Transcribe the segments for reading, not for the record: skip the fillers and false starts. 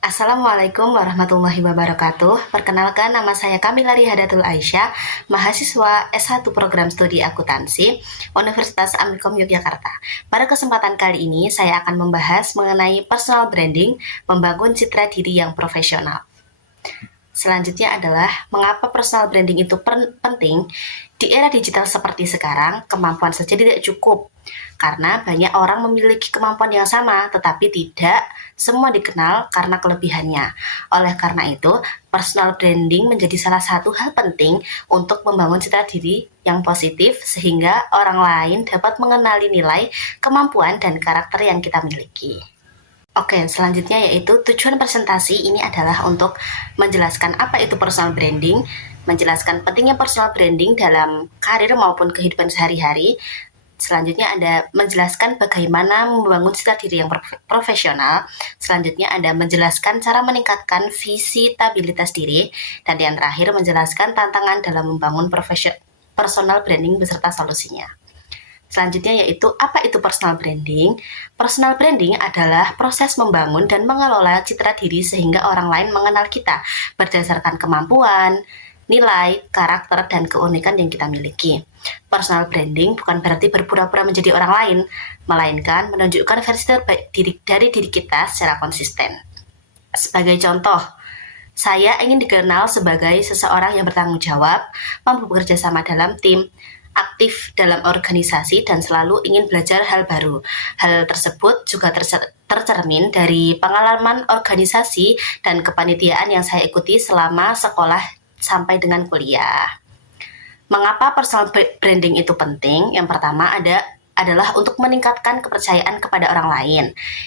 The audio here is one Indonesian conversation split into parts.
Assalamualaikum warahmatullahi wabarakatuh. Perkenalkan, nama saya Kamila Rihadatul Aisyah, mahasiswa S1 Program Studi Akuntansi, Universitas Amikom Yogyakarta. Pada kesempatan kali ini, saya akan membahas mengenai personal branding, membangun citra diri yang profesional. Selanjutnya adalah mengapa personal branding itu penting. Di era digital seperti sekarang, kemampuan saja tidak cukup. Karena banyak orang memiliki kemampuan yang sama, tetapi tidak semua dikenal karena kelebihannya. Oleh karena itu, personal branding menjadi salah satu hal penting untuk membangun citra diri yang positif sehingga orang lain dapat mengenali nilai, kemampuan, dan karakter yang kita miliki. Oke, selanjutnya yaitu tujuan presentasi ini adalah untuk menjelaskan apa itu personal branding, menjelaskan pentingnya personal branding dalam karir maupun kehidupan sehari-hari. Selanjutnya Anda menjelaskan bagaimana membangun citra diri yang profesional. Selanjutnya Anda menjelaskan cara meningkatkan visitabilitas diri. Dan yang terakhir menjelaskan tantangan dalam membangun personal branding beserta solusinya. Selanjutnya yaitu apa itu personal branding? Personal branding adalah proses membangun dan mengelola citra diri sehingga orang lain mengenal kita berdasarkan kemampuan, nilai, karakter, dan keunikan yang kita miliki. Personal branding bukan berarti berpura-pura menjadi orang lain, melainkan menunjukkan versi terbaik dari diri kita secara konsisten. Sebagai contoh, saya ingin dikenal sebagai seseorang yang bertanggung jawab, mampu bekerja sama dalam tim, aktif dalam organisasi, dan selalu ingin belajar hal baru. Hal tersebut juga tercermin dari pengalaman organisasi dan kepanitiaan yang saya ikuti selama sekolah sampai dengan kuliah. Mengapa personal branding itu penting? Yang pertama adalah untuk meningkatkan kepercayaan kepada orang lain.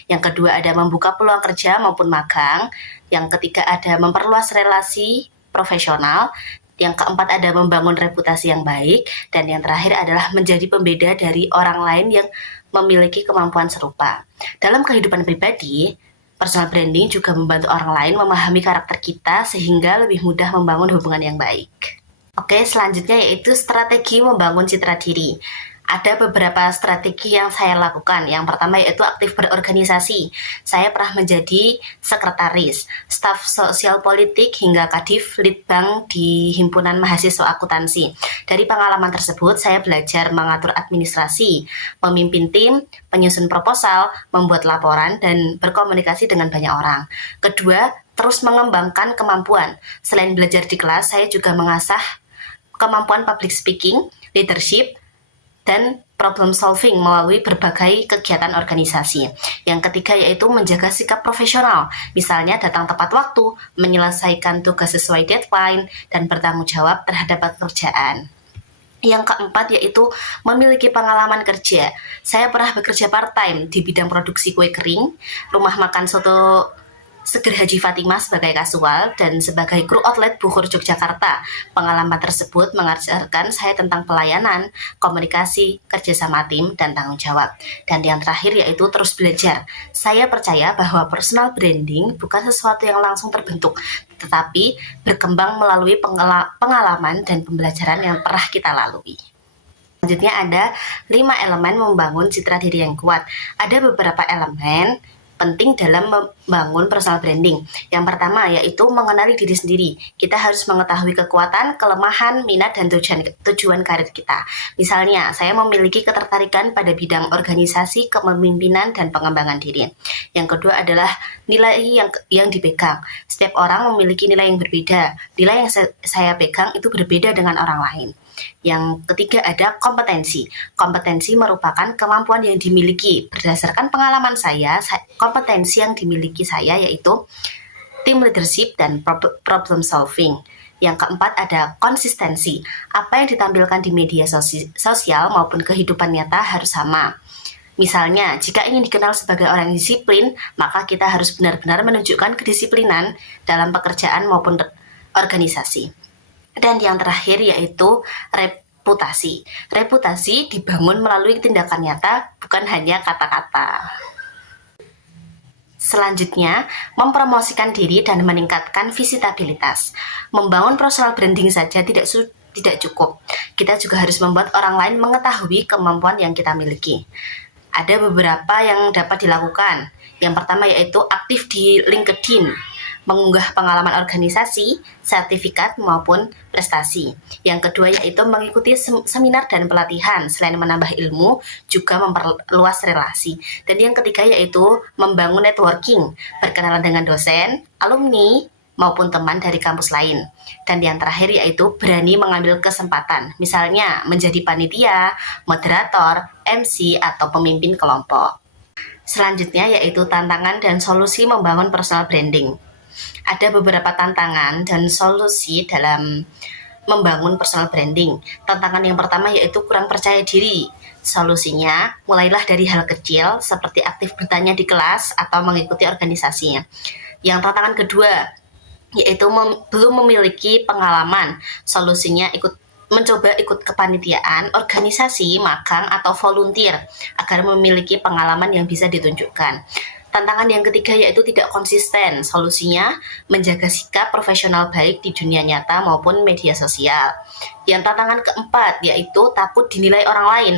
Yang kedua ada membuka peluang kerja maupun magang. Yang ketiga ada memperluas relasi profesional. Yang keempat ada membangun reputasi yang baik. Dan yang terakhir adalah menjadi pembeda dari orang lain yang memiliki kemampuan serupa. Dalam kehidupan pribadi, personal branding juga membantu orang lain memahami karakter kita sehingga lebih mudah membangun hubungan yang baik. Oke, selanjutnya yaitu strategi membangun citra diri. Ada beberapa strategi yang saya lakukan. Yang pertama yaitu aktif berorganisasi. Saya pernah menjadi sekretaris, staf sosial politik, hingga kadif litbang di himpunan mahasiswa akuntansi. Dari pengalaman tersebut, saya belajar mengatur administrasi, memimpin tim, menyusun proposal, membuat laporan, dan berkomunikasi dengan banyak orang. Kedua, terus mengembangkan kemampuan. Selain belajar di kelas, saya juga mengasah kemampuan public speaking, leadership, dan problem solving melalui berbagai kegiatan organisasi. Yang ketiga yaitu menjaga sikap profesional, misalnya datang tepat waktu, menyelesaikan tugas sesuai deadline, dan bertanggung jawab terhadap pekerjaan. Yang keempat yaitu memiliki pengalaman kerja. Saya pernah bekerja part-time di bidang produksi kue kering, rumah makan soto Seger Haji Fatimah sebagai kasual, dan sebagai kru outlet Bukur Yogyakarta. Pengalaman tersebut mengajarkan saya tentang pelayanan, komunikasi, kerjasama tim, dan tanggung jawab. Dan yang terakhir yaitu terus belajar. Saya percaya bahwa personal branding bukan sesuatu yang langsung terbentuk, tetapi berkembang melalui pengalaman dan pembelajaran yang pernah kita lalui. Selanjutnya ada 5 elemen membangun citra diri yang kuat. Ada beberapa elemen penting dalam membangun personal branding. Yang pertama yaitu mengenali diri sendiri. Kita harus mengetahui kekuatan, kelemahan, minat, dan tujuan karir kita. Misalnya, saya memiliki ketertarikan pada bidang organisasi, kepemimpinan, dan pengembangan diri. Yang kedua adalah nilai yang dipegang. Setiap orang memiliki nilai yang berbeda. Nilai yang saya pegang itu berbeda dengan orang lain. Yang ketiga ada kompetensi. Kompetensi merupakan kemampuan yang dimiliki. Berdasarkan pengalaman saya, kompetensi yang dimiliki saya yaitu team leadership dan problem solving. Yang keempat ada konsistensi. Apa yang ditampilkan di media sosial maupun kehidupan nyata harus sama. Misalnya, jika ingin dikenal sebagai orang yang disiplin, maka kita harus benar-benar menunjukkan kedisiplinan dalam pekerjaan maupun organisasi. Dan yang terakhir yaitu reputasi. Reputasi dibangun melalui tindakan nyata, bukan hanya kata-kata. Selanjutnya, mempromosikan diri dan meningkatkan visitabilitas. Membangun personal branding saja tidak cukup. Kita juga harus membuat orang lain mengetahui kemampuan yang kita miliki. Ada beberapa yang dapat dilakukan. Yang pertama yaitu aktif di LinkedIn, mengunggah pengalaman organisasi, sertifikat maupun prestasi. Yang kedua yaitu mengikuti seminar dan pelatihan. Selain menambah ilmu, juga memperluas relasi. Dan yang ketiga yaitu membangun networking, berkenalan dengan dosen, alumni, maupun teman dari kampus lain. Dan yang terakhir yaitu berani mengambil kesempatan, misalnya menjadi panitia, moderator, MC, atau pemimpin kelompok. Selanjutnya yaitu tantangan dan solusi membangun personal branding. Ada beberapa tantangan dan solusi dalam membangun personal branding. Tantangan yang pertama yaitu kurang percaya diri. Solusinya, mulailah dari hal kecil seperti aktif bertanya di kelas atau mengikuti organisasinya. Yang tantangan kedua yaitu belum memiliki pengalaman. Solusinya mencoba ikut kepanitiaan, organisasi, magang, atau volunteer agar memiliki pengalaman yang bisa ditunjukkan. Tantangan yang ketiga yaitu tidak konsisten. Solusinya menjaga sikap profesional baik di dunia nyata maupun media sosial. Yang tantangan keempat yaitu takut dinilai orang lain.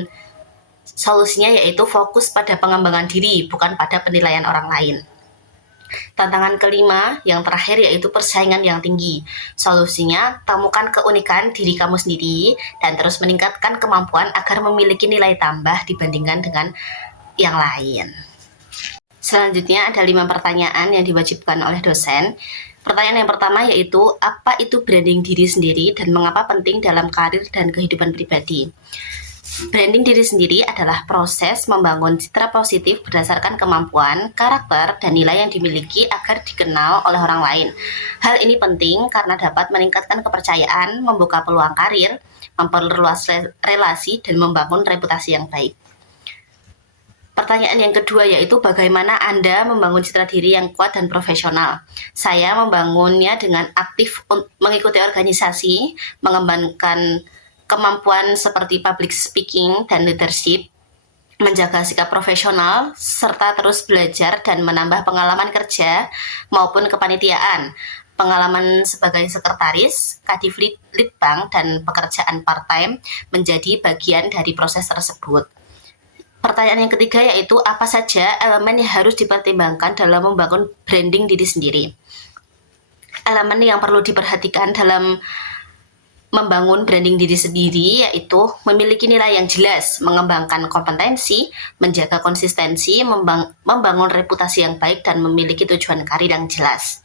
Solusinya yaitu fokus pada pengembangan diri, bukan pada penilaian orang lain. Tantangan kelima yang terakhir yaitu persaingan yang tinggi. Solusinya, temukan keunikan diri kamu sendiri dan terus meningkatkan kemampuan agar memiliki nilai tambah dibandingkan dengan yang lain. Selanjutnya ada 5 pertanyaan yang diwajibkan oleh dosen. Pertanyaan yang pertama yaitu, apa itu branding diri sendiri dan mengapa penting dalam karir dan kehidupan pribadi? Branding diri sendiri adalah proses membangun citra positif berdasarkan kemampuan, karakter, dan nilai yang dimiliki agar dikenal oleh orang lain. Hal ini penting karena dapat meningkatkan kepercayaan, membuka peluang karir, memperluas relasi, dan membangun reputasi yang baik. Pertanyaan yang kedua yaitu bagaimana Anda membangun citra diri yang kuat dan profesional. Saya membangunnya dengan aktif mengikuti organisasi, mengembangkan kemampuan seperti public speaking dan leadership, menjaga sikap profesional, serta terus belajar dan menambah pengalaman kerja maupun kepanitiaan, pengalaman sebagai sekretaris, kadif litbang, dan pekerjaan part-time menjadi bagian dari proses tersebut. Pertanyaan yang ketiga yaitu apa saja elemen yang harus dipertimbangkan dalam membangun branding diri sendiri. Elemen yang perlu diperhatikan dalam membangun branding diri sendiri yaitu memiliki nilai yang jelas, mengembangkan kompetensi, menjaga konsistensi, membangun reputasi yang baik, dan memiliki tujuan karir yang jelas.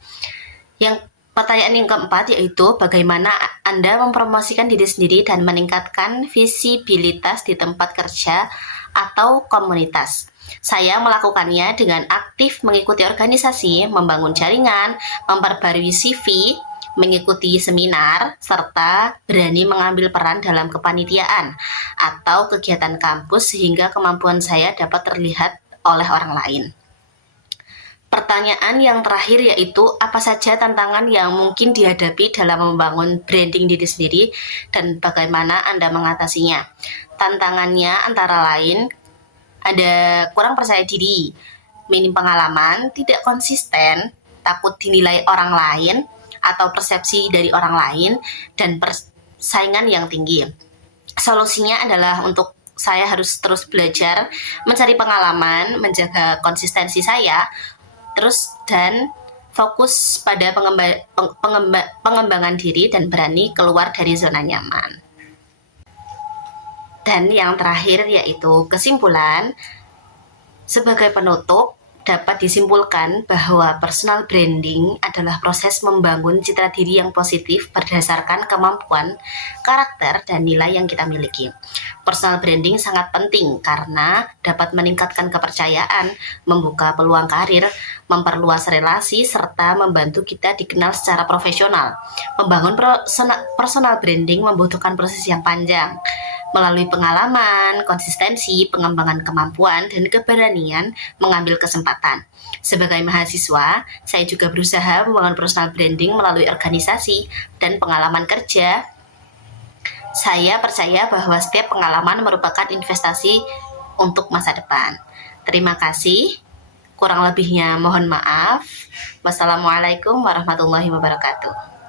Yang pertanyaan yang keempat yaitu bagaimana Anda mempromosikan diri sendiri dan meningkatkan visibilitas di tempat kerja atau komunitas. Saya melakukannya dengan aktif mengikuti organisasi, membangun jaringan, memperbarui CV, mengikuti seminar, serta berani mengambil peran dalam kepanitiaan atau kegiatan kampus sehingga kemampuan saya dapat terlihat oleh orang lain. Pertanyaan yang terakhir yaitu apa saja tantangan yang mungkin dihadapi dalam membangun branding diri sendiri dan bagaimana Anda mengatasinya. Tantangannya antara lain ada kurang percaya diri, minim pengalaman, tidak konsisten, takut dinilai orang lain atau persepsi dari orang lain, dan persaingan yang tinggi. Solusinya adalah untuk saya harus terus belajar, mencari pengalaman, menjaga konsistensi saya, dan fokus pada pengembangan diri dan berani keluar dari zona nyaman. Dan yang terakhir yaitu kesimpulan. Sebagai penutup, dapat disimpulkan bahwa personal branding adalah proses membangun citra diri yang positif berdasarkan kemampuan, karakter, dan nilai yang kita miliki. Personal branding sangat penting karena dapat meningkatkan kepercayaan, membuka peluang karir, memperluas relasi, serta membantu kita dikenal secara profesional. Membangun personal branding membutuhkan proses yang panjang, melalui pengalaman, konsistensi, pengembangan kemampuan, dan keberanian mengambil kesempatan. Sebagai mahasiswa, saya juga berusaha membangun personal branding melalui organisasi dan pengalaman kerja. Saya percaya bahwa setiap pengalaman merupakan investasi untuk masa depan. Terima kasih. Kurang lebihnya mohon maaf. Wassalamualaikum warahmatullahi wabarakatuh.